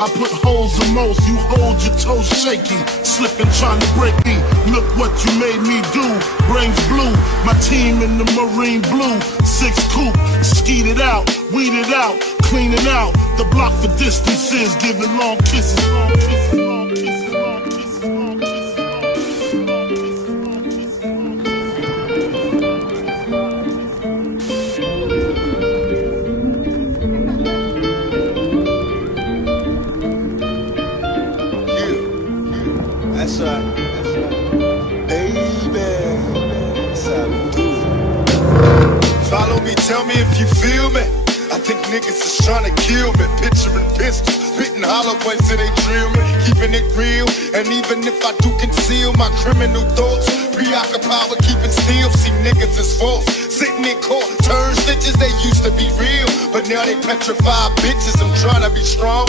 I put holes in most, you hold your toes shaky, slipping trying to break me. Look what you made me do, brains blue. My team in the marine blue, 6 coupe, skeet it out, weed it out, cleaning out the block for distances, giving long kisses, long kisses, long kisses, long kisses, long kisses, long kisses, long kisses, long kisses. That's right, baby. That's how we do it. Follow me, tell me if you feel me. I think niggas is trying to kill me. Picturing pistols, spitting hollow points till they drill me. Keeping it real, and even if I do conceal my criminal thoughts, preoccupied with keeping still. See niggas is false, sitting in court, turn snitches. They used to be real, but now they petrified bitches. I'm trying to be strong.